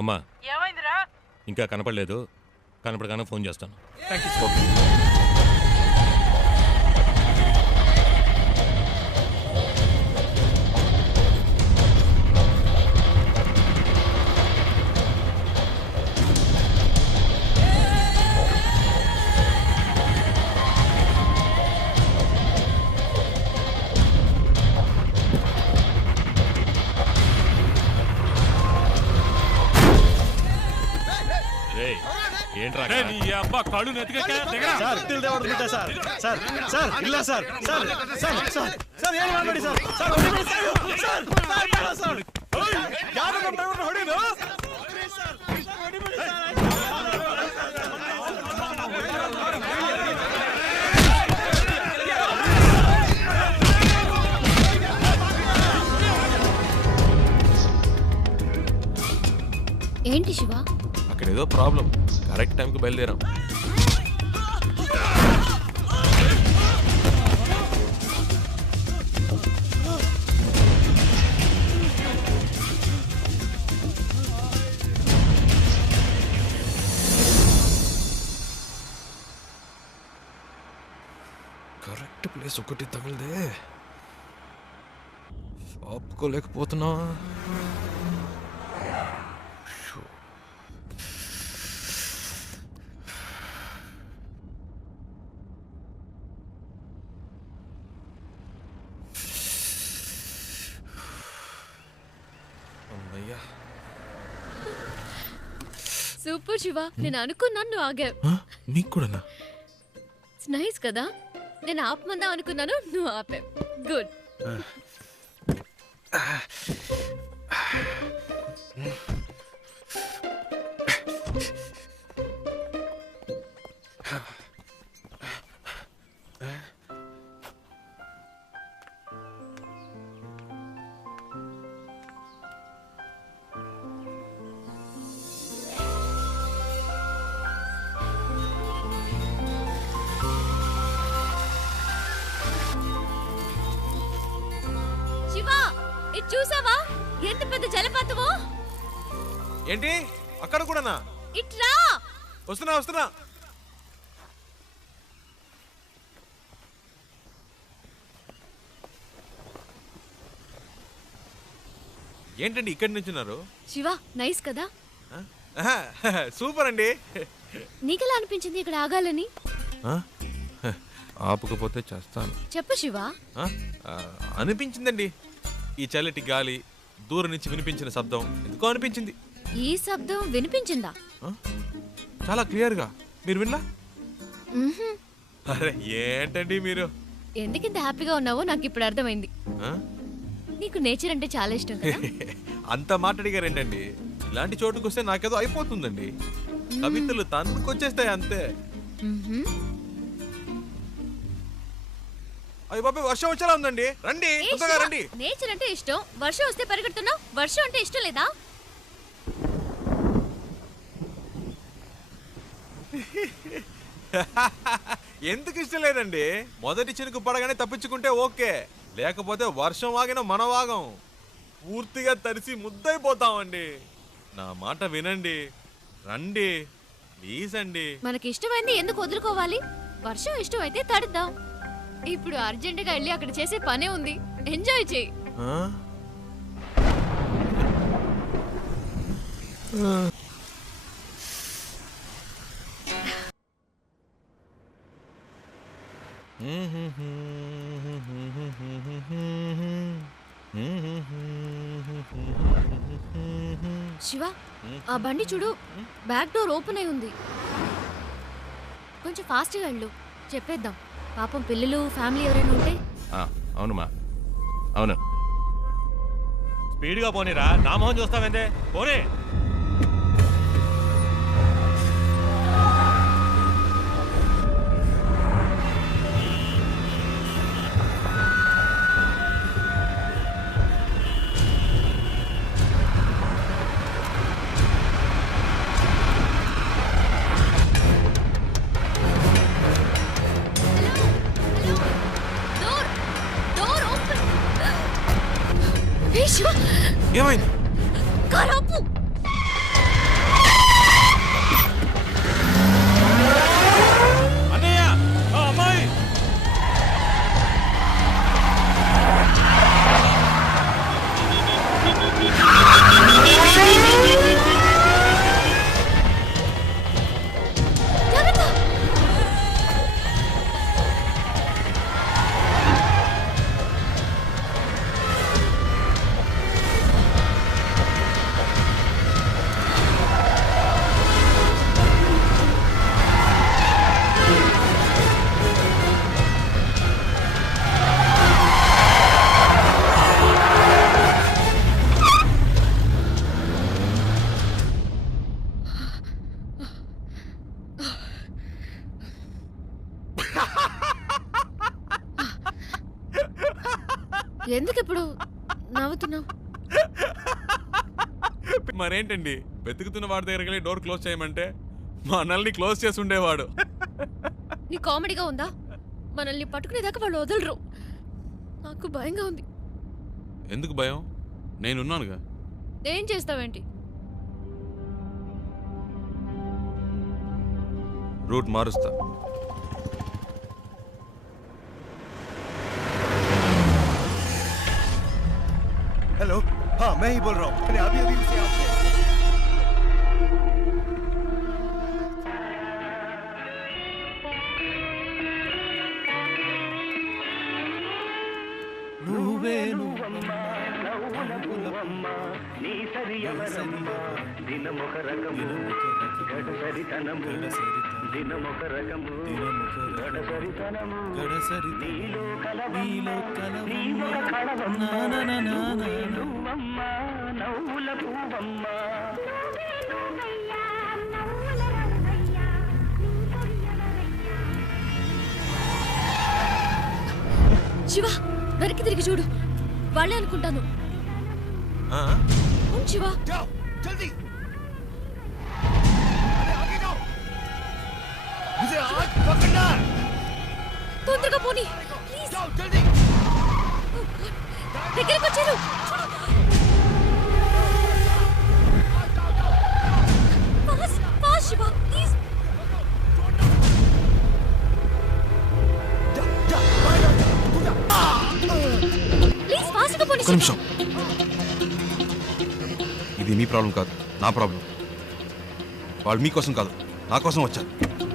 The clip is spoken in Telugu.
అమ్మా. ఏమైందిరా? ఇంకా కనపడలేదు. కనపడగానే ఫోన్ చేస్తాను. రేయ్, ఏంట్రా అక్కడ? సార్ ತಿಳ್ದೆ ಹೊಡೆದ್ಬಿಟ್ಟೆ ಸರ್ ಸರ್ ಸರ್ ಇಲ್ಲ sir sir sir sir sir ಏನು ಮಾಡಬೇಡಿ ಸರ್ ಸರ್ ಹೊಡಿಬೇಡಿ ಸರ್ ಸರ್ ಸರ್ ಬೇಡ ಸರ್ ಯಾರು ನಮ್ಮ ಡ್ರೈವರ್ನ ಹೊಡಿದು ఏంటి శివ అక్కడ ఏదో ప్రాబ్లం. కరెక్ట్ టైంకి బయలుదేరాం. కరెక్ట్ ప్లేస్ ఒకటి తగిలిదే ఆపుకోలేకపోతున్నా సూపర్ శివ నేను అనుకున్నాను నువ్వు ఆగావు. నీకు కూడానా? నైస్ కదా? నేను ఆపమందాం అనుకున్నాను నువ్వు ఆపావు. గుడ్ ఏంటి? అక్కడ కూడానా? ఇట్రా వస్తున్నా వస్తున్నా. ఏంటండి ఇక్కడి నుంచున్నారు శివ నైస్ కదా? సూపర్ అండి. నీకెలా అనిపించింది ఇక్కడ ఆగాలని? ఆ? ఆపకపోతే చేస్తాను. చెప్పు శివ. అనిపించిందండి. ఈ చల్లటి గాలి దూరం నుంచి వినిపించిన శబ్దం ఎందుకో అనిపించింది. ఈ శబ్దం వినిపించిందా? చాలా క్లియర్గా. మీరు వినలా? మ్మ్హ్మ్. అరే ఏంటండి మీరు? ఎందుకింత హ్యాపీగా ఉన్నావో నాకు ఇప్పుడు అర్థమైంది? నీకు నేచర్ అంటే చాలా ఇష్టం అంత మాట్లాడిగారు ఏంటండి? ఇలాంటి చోటుకు వస్తే నాకేదో అయిపోతుందండి. కవితలు తన్నుకొచ్చేస్తాయి అంతే. అయ్యి బాబాయ్ వర్షం వచ్చేలా ఉందండి. రండి ఏ తొందరగా శివ, రండి. నేచర్ అంటే ఇష్టం. వర్షం వస్తే పరిగెడుతున్నావు. వర్షం అంటే ఇష్టం లేదా? ఎందుకు ఇష్టం లేదండి? మొదటి చినుకు పడగానే తప్పించుకుంటే ఓకే. లేకపోతే వర్షం వాగిన మన వాగం. పూర్తిగా తడిసి ముద్దైపోతామండి నా మాట వినండి. రండి. ప్లీజ్ అండి. మనకి ఇష్టమైంది ఎందుకు వదులుకోవాలి? వర్షం ఇష్టం అయితే తడుద్దాం. ఇప్పుడు అర్జెంటుగా వెళ్ళి అక్కడ చేసే పనే ఉంది. ఎంజాయ్ చేయి. ఆ? శివ ఆ బండి చూడు. బ్యాక్ డోర్ ఓపెన్ అయి ఉంది. కొంచెం ఫాస్ట్గా వెళ్ళు. చెప్పేద్దాం. పాపం పిల్లలు ఫ్యామిలీ ఎవరైనా ఉంటే? ఆ, అవునమ్మా అవును. స్పీడ్గా పోనీరా. నా మొహం చూస్తావేందే? పోనీ. ఏమైంది? కార్ ఎందుకు ఇప్పుడు నవ్వుతున్నావు? మరేంటండి? వెతుకుతున్న వాడి దగ్గరికి వెళ్ళి డోర్ క్లోజ్ చేయమంటే మా అన్నల్ని క్లోజ్ చేసి ఉండేవాడు. నీ కామెడీగా ఉందా? మనల్ని పట్టుకునేదాకా వాళ్ళు వదలరు. నాకు భయంగా ఉంది. ఎందుకు భయం? నేనున్నానుగా. ఏం చేస్తావేంటి? రూట్ మారుస్తా. हेलो हाँ मैं ही बोल रहा हूँ। मैंने अभी अभी उसे आपसे నీ సరియవరమ్మ దినమొక రకము గడసరితనము దినమొక రకము గడసరితనము నీలో కలవు నీ ఒక కళవమ్మ నువ్వమ్మ నవ్వుల పువ్వమ్మ శివ వెనక్కి తిరిగి చూడు. వాళ్ళే అనుకుంటాను. శివ जाओ जल्दी अरे आगे जाओ मुझे आज पकड़ना है తొందరగా పోనీ ప్లీజ్ जाओ जल्दी దగ్గరికి వచ్చారు ఫాస్ట్ ఫాస్ట్ శివ ప్లీజ్ जा जा बाहर जा तू जा ప్లీజ్ ఫాస్ట్గా పోనీ ఒక్క నిమిషం ఇది మీ ప్రాబ్లం కాదు. నా ప్రాబ్లం. వాళ్ళు మీకోసం కాదు నా కోసం వచ్చారు.